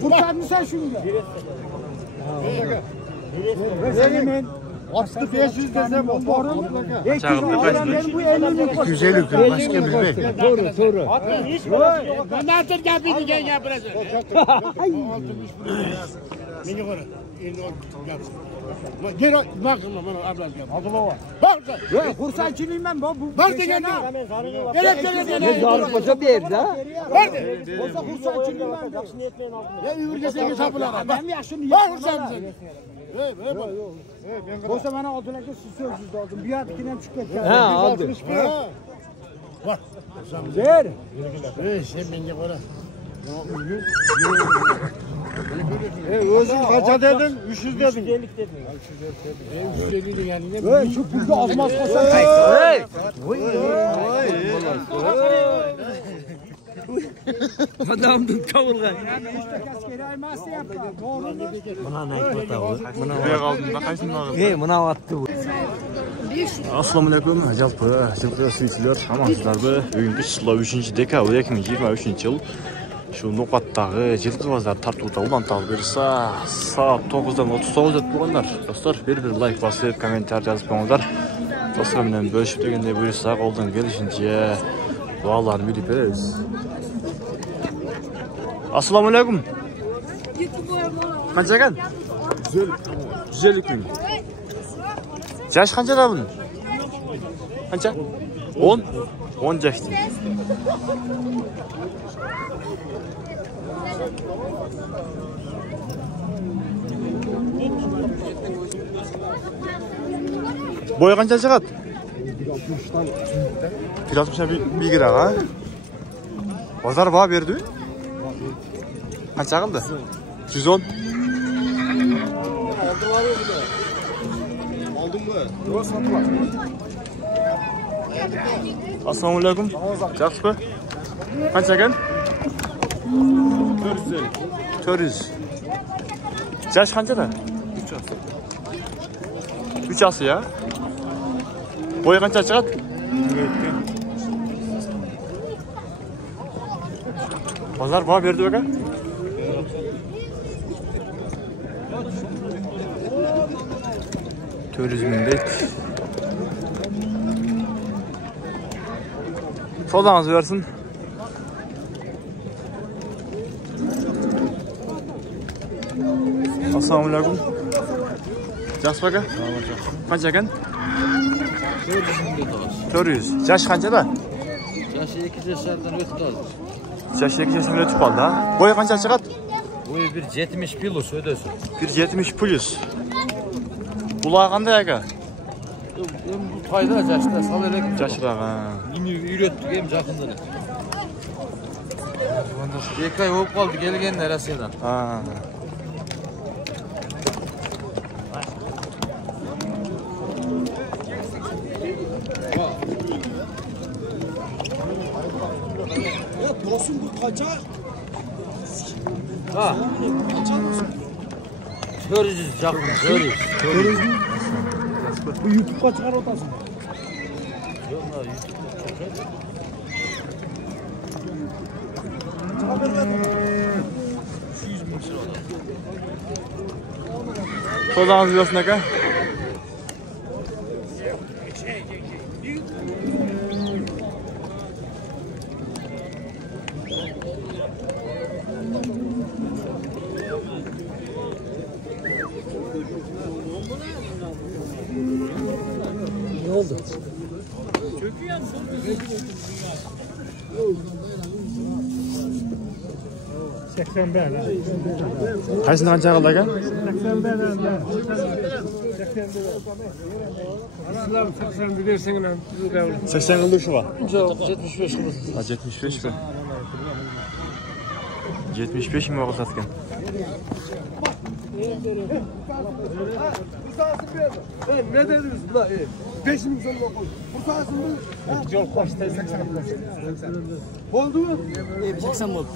Kurtar mısın şimdi? Benim 6500 desem o doğru. Ben bu 50'nin 150 kilo başka bilmem. Doğru. Ben nereden gelmedi gel burası. Beni koru. Gel bakın bana ablam gel. Bak. Ya kursayçılıyım ben bu. Bak da gel. Ne zarı koca bir evde ha? Nerede? Olsa kursayçılıyım ben. Ya ürgesene sapılar. Ben yaşını Bak yapmalar. sen. Olsa bana aldılar ki siz sözsüz aldım. Bir atkinem çıkıyor. Ha aldı. Bak. Ver. Sen beni koru. Özün kaça dedin? 300 dedin. 350 yani ne? Şu burada azmaz koşan. Adamdım kavurgan. Yani işte askeri ayması yaptı. Doğru mu? Buna ne ekmekte bu? Buraya kaldım da kaçtın mı? Hey, buna attı bu. Assalamualaikum. Жалпы жылқы сүйіншілер амансыздар. Бүгінгі число 3 декабрь 2023 жыл. Şu Noqatдағы жеті базар тартуда уланталы берса, saat 9'dan 39 өтіп болғандар. Достар, bir лайк басып, комментар жазып қойыңыздар. Достарыммен бөлісіп дегенде бұйырса, қолдан келішінше дуаларын біліп береміз. Assalamualaikum. Қанша екен? 150 күн. Жаш қаншада бұның? Қанша? 10? 10 жашты. Boyu qancha chiqadi? 160'dan 1 kirak ha? Bozor baho berdi? Qancha qildi? 110. Oldingmi? Yo'q, sotib ol. Assalomu alaykum. Yaxshimi? Qancha ekan? 400. 400. Yaş qanchada? 3 ası ya. Boyu qancha chiqadi? 7. Bozor baho berdi aka? Turizmdek. Sodamız versin. Assalamu alaikum. Yaxshi aka? Qancha ekan? 400. Yaş qanchada? Yaşı 2 yaşlardan ötüp oldu. Yaşı 2 yaşından ötüp oldu ha? Boyu qancha chiqadi? Boyu 1.70 plus ödösü. 1.70 plus. Bulağı qanday aka? Bu tayda yaşta salerek. Yaşıрақ ha. Yine ürettik hem yakında da. 2 ay olup kaldı gelgenler Asya'dan. Ha. Dostum bu kaça? Ha. 400 yakın. 400. Bu YouTube'a çıkar otasın. Yok la YouTube çok. Sodamız versin aka. Ne oldu? Qaysini qancha qildi aka? 80 dersin lan. 80 qildi shu va. Yok 75 kıldı. Ha 75 mi? 75 mi o'qib satgan? Ne dediniz la? 5 bin son okul. Bu sahasın mı? Yol koştu 80 bin. Oldu mu? 80 oldu.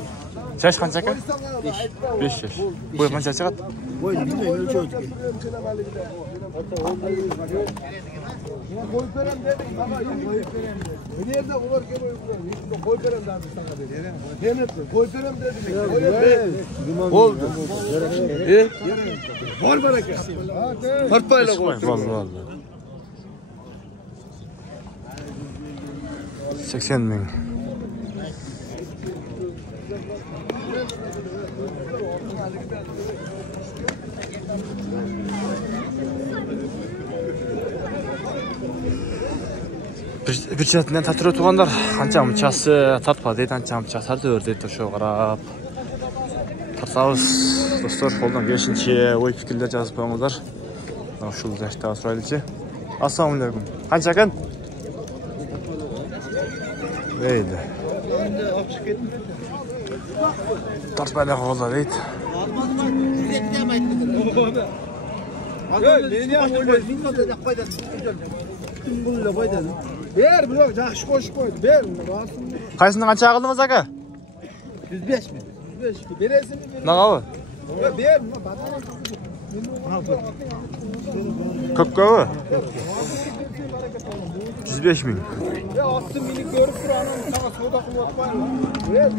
Yaş qancha aka? 5 yaş. Bo'y qancha chiqadi? Boy bilmem ölçü. Koyup verem dedim baba. Koyup verem dedim. Nerede olur ki koyup verem dedim sana dedim. Denetli koyup verem dedim. Oldu. Var bereket. Harpayla koy. Vallahi. 80 ming. Bir chetdan tatiro tuğanlar qancha munchasi tartpadi, qancha munchasi tartib deydi shu qarab. Tartamiz do'stlar, qo'ldan kelishincha o'y fikrlar yozib qo'yinglar. Mana shu dashta so'raylikchi. Assalomu alaykum. Qancha ekan? Deydi. Tartpadi qo'llar deydi. Ber, bu yaxshi qo'shib qo'ydi. Ber, rostmi? Qaysini qancha qildingiz aka? 105 mi? 105 mi? Beresini ber. Naqavi? Ber, Ko'pkovi? 105 ming. Ya astım mini görüp duranım sana soda qilib otmayman. Ber.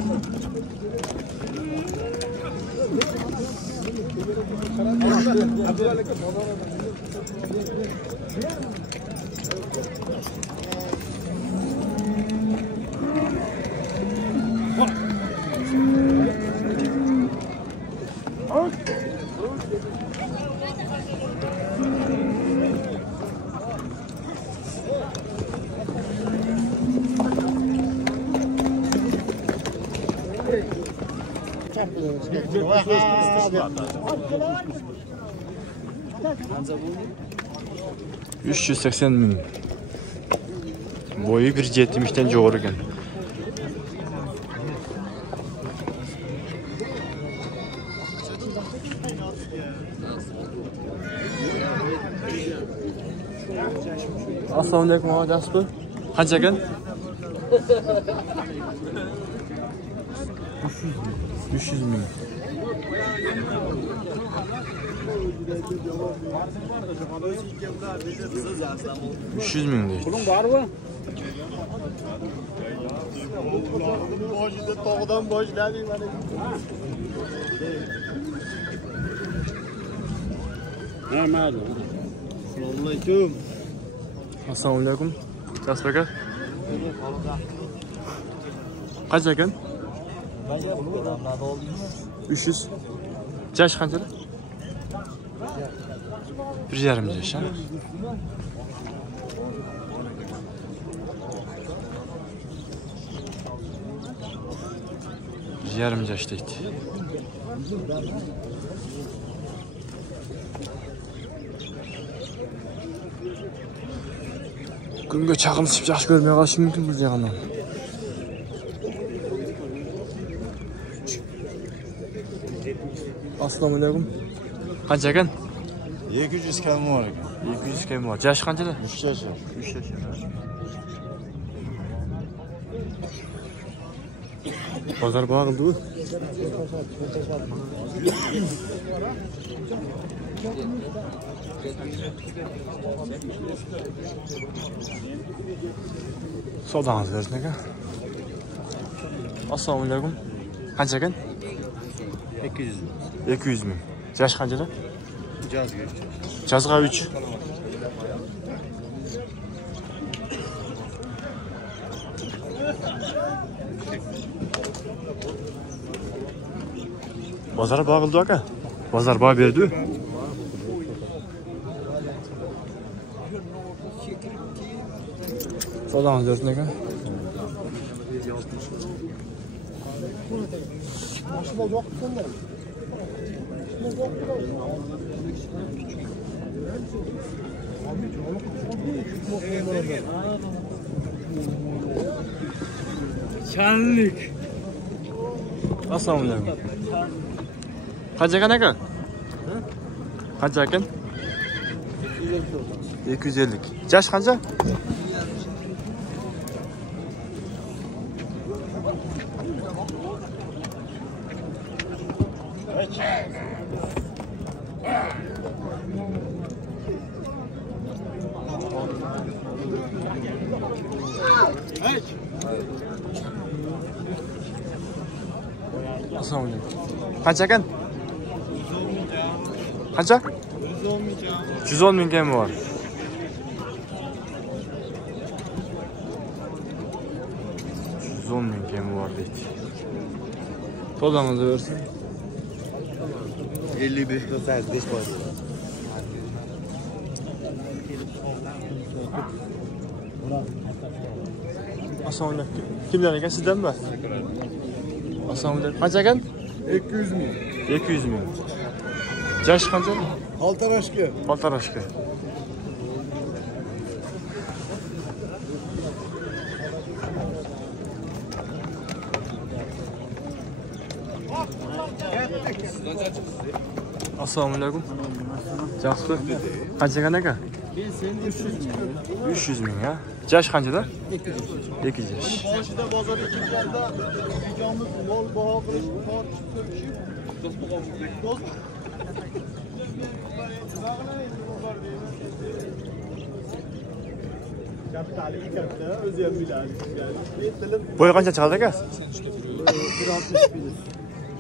$380 ming. Boyu 1.70'den yuqori ekan. Assalomu alaykum, Jasper. Qancha ekan? 300 ming. $300 ming deydi. Pulun bormi? Boshida tog'dan boshladik mana. Ha, mayli. Assalomu alaykum. Assalomu alaykum. Jasper aka. Qancha ekan? 300. Yaş qancha? 1,5 yaş ha. Yarım yaş deydi. Kunga chaqim sip yaxshi ko'rmay qolishi mumkin bu jag'dan. Assalomu alaykum. Qancha ekan? 200 kam var ekan. 200 kam bor. Yash qanchada? 3 yaş. 3 yaş. Bozor bağıldı bu. Sodanız versin aka. Assalomu alaykum. Qancha ekan? 200. 200 ming. Yash qanchada? Jazga 3. Bozor bağıldı aka. Bozor bağ berdi. Sodanız versin aka. Maşına yok sende. Şanlık. Assalomu alaykum. Qancha ekan aka? Qancha ekan? 250. Yash qancha? Assalomu alaykum. Qancha ekan? Qancha? 110 ming kami bor. Ming kemi var deydi. Tozamızı versin. 55. Assalomu alaykum. Kimdan ekan, sizdanmi? Assalomu alaykum. Qancha ekan? 200 ming. 200 ming. Yaş qancha? Altarashka. Altarashka. Assalomu alaykum. Yaxshi. Qancha ekan aka? 300 ming ha. Yaş qanchada? 200 yaş. Boshida bozor ekinlarda ikamiz mol baho qilish, tortishib ko'rishib. Kapitali katta, o'zi ham biladi. Boy qancha chiqadi aka?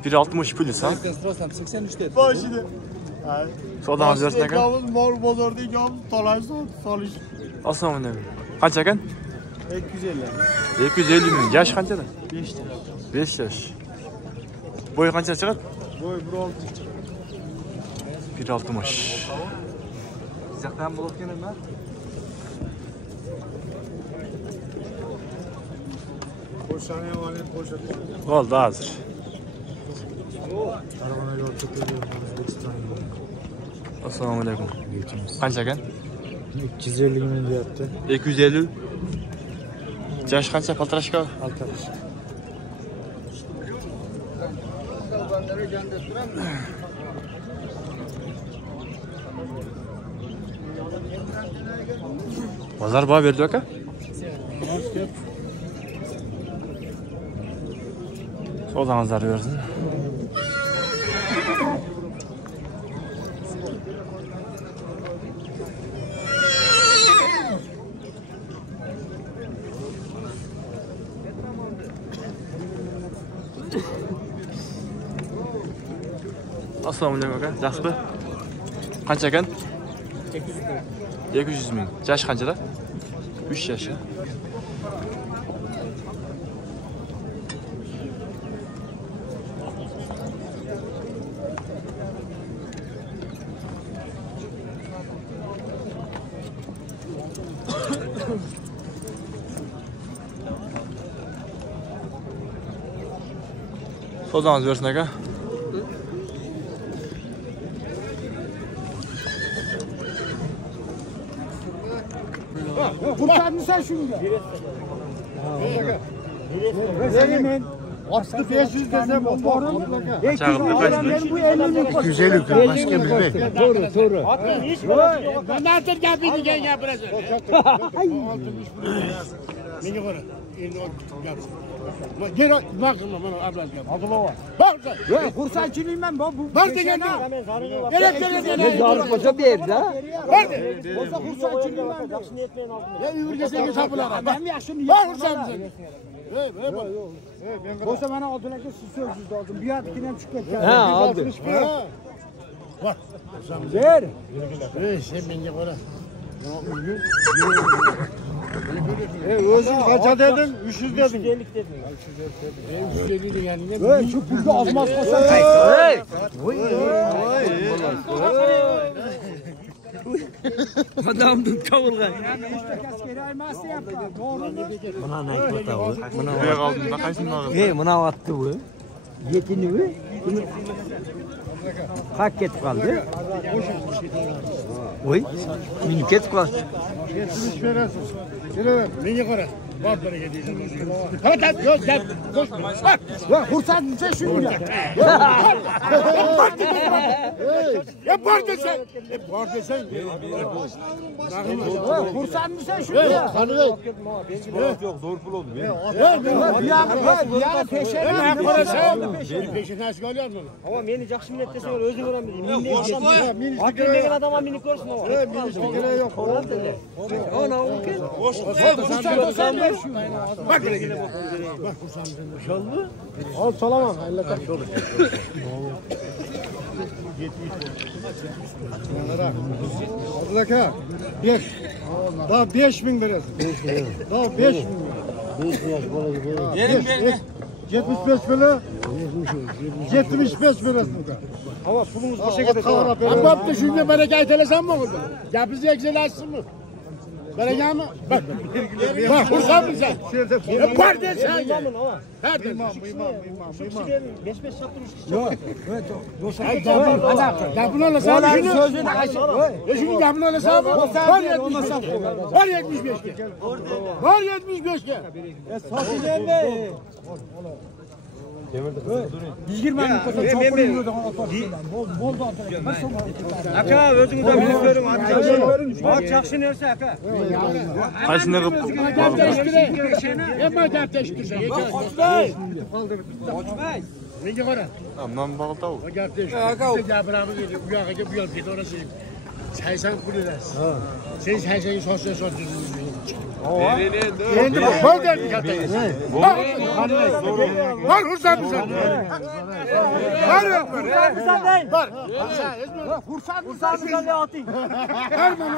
1.60 plyus ha? Boshida. Savdomiz bersin aka. Ikamiz mol bozorda ikamiz talash solish. Assalomu alaykum. Qancha ekan? 250. 250 ming. Yaş qanchada? 5 ta. 5 yaş. Boy qancha chiqadi? Boy 1.6. 1.60. Sizaqdan bo'lib kelganman. Qo'shani olib qo'shadi. Bo'ldi hozir. Assalomu alaykum. Qancha ekan? 250 ming deyapti. 250. Yaş qancha paltarashka? Altarashka. Bozor baho berdi aka? Savdongizlar bersin. Assalomu alaykum aka. Yaxshimi? Qancha ekan? 200 ming. Yaş qanchada? 3 yaş. Savdongiz bersin aka. Kurtardın sen şunu da. Verimin. Aslı 500 desem o doğru. Çağırdı. Bu 50 bin. 250 kilo başka bir bey. Doğru. Ben de artık gelmeydi gel burası. Beni koru. Gel bakma bana abla gel. Hadi baba. Bak sen. Kursancılıyım ben bu. Bak de gel. Gel. Yarın koca bir evde ha. Bak. Olsa kursancılıyım ben. Ya yürüyeceksin hesaplara. Ben yaşım Bak sen. Olsa bana altılaşı sözsüz aldım. Bir artık yine çıkıp geldi. He aldı. Bak. Ver. Sen beni koru. Özün kaça dedin? 300 dedin. 350 dedin. 350 dedin yani. Hey şu pulda azmaz koşan. Hey. Adamdım çavulga. Yani işte askeri ayması yaptı. Doğru mu? Buna ne yaptı bu? Buraya kaldım da kaysın ağır. Hey, buna attı bu. Yetini mi? Hak et kaldı. Oy, minik et kaldı. Getirmiş veresin. Beni koru. Bak bereket diyeceğim. Hadi yok gel. Koş. Bak. Bak kursan sen şunu ya. Hep var desen. Hep var desen. Kursan mı sen şunu ya? Kanı ver. Yok zor pul oldu. Bir yana peşe. Hep parası. Benim peşin nasıl kalıyor mu? Ama meni жақсы minnet desең өзің öğrenmedin. Akın деген adama minik görsün o. Minişlikine yok. Ana o ki. Kursan sen de şu. Bak bereket. Bak kursan. Al salamam. Elle tak. Abdülhak. 5. Daha 5000 verirsin. Daha 5000. 75 böyle. 75 verirsin. Ama pulumuz boşa gidiyor. Ama bu şimdi bereket elesen mi oldu? Ya bizi ekselersin mi? Bereket mi? Bak. Bak kursan mı sen? Hep var de sen. Her de. 5-5 yaptırmış kişi. Yapın öyle sen şunu. Şunu yapın öyle sen. Var 75. Var 75. Var 75. Satacağım be. 120 bin kosa çok oluyordu boldu Aka özünüzden minik verin. At жақсы нәрсе aka. Qaysini qilib Hemen dertleştirse. Qochmay. Nega qara? Amdan bağıldı. Gerçekten gapiramiz edi. Bu yoqqa bu yoqqa ketib orasi. 80 pul emas. Sen 80 so'zga so'zdingiz. Endi qo'l derdi kattaysiz. Var xursand misan? Var yo'q? Var. Xursandmisan de oting. Har mana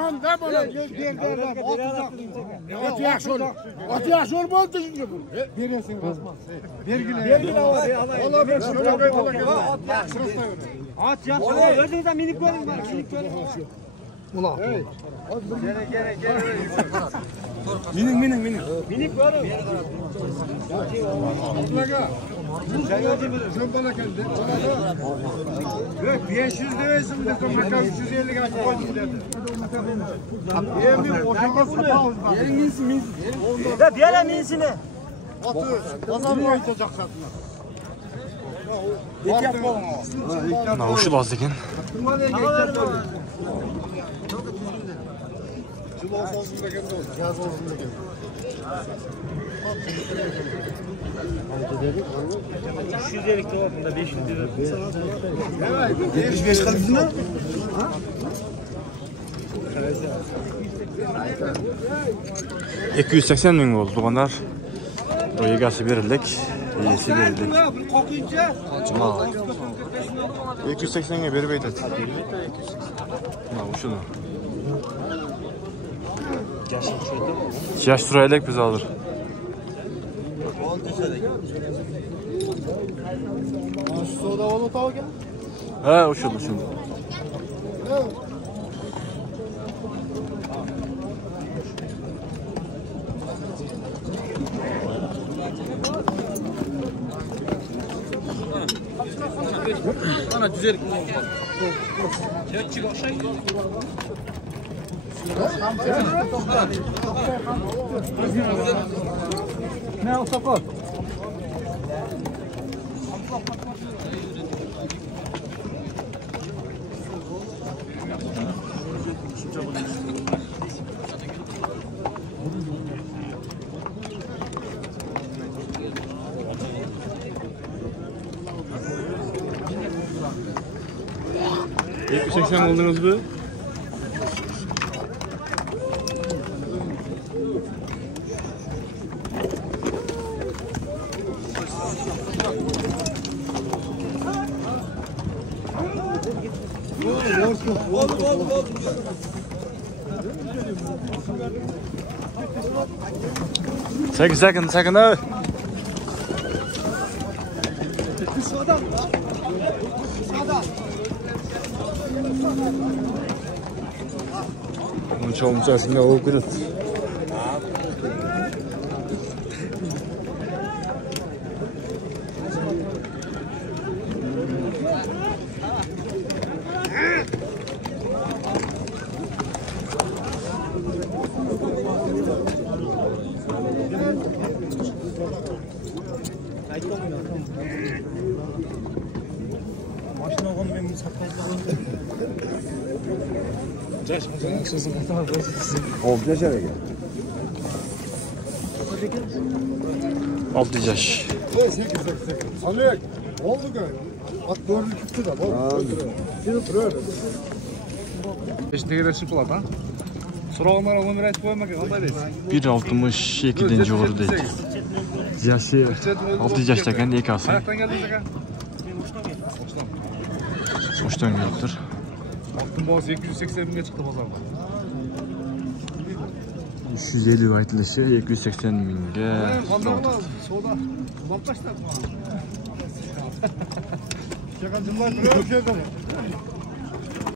ot yaxshi ol. Ot yaxshi ol bo'ldi shunga. Berasing rasman. Belgila. Allah bersin. At yaxshi. O'zingizdan minik ko'ring. Minik ko'ring. Ulan. Minik ko'ring. Abdülhak. Şöyle geldi. 500 lirası mı desem ne kadar 350 kaç koydum dedi. Yemin oşama satağız bak. Yerin minsin. Da diğer minsini. Pazarı koyacak satına. Mana o'sha loz ekan. Gaz olsun da geldi. 350 tavafında 500 lira. 75 kalıbında mı? 280 ming bo'ldi tuğanlar. O egasi berildik. Iyisi berildik. 280 ga berib aytadi. Mana shuni. Yaş turaylik biz alır. Soda onu tavuk ya. Ha, o şunu. 280 oldunuz mu? Second. Uncha shunga olib kiradi. Oldu yaşar ya. 6 yaş. 8. Salıyor. Oldu ki. At 4'ü çıktı da. Şimdi duruyor. Eşitliğe şıp olad ha. Sorağınlar onu bir aytып koymak qanday deysiz? 1.62'den жоғары дейді. Yaşı 6 yaşta ekan ekası. Қаяқтан келдіңіз ака? Oştan gelipdir. Аттың бағасы 280 мыңға шықты базарда. 350 aytılışı 280 mingga. Қандай болады? Сода ұзап таштады маған. Шаған жымлар тұр,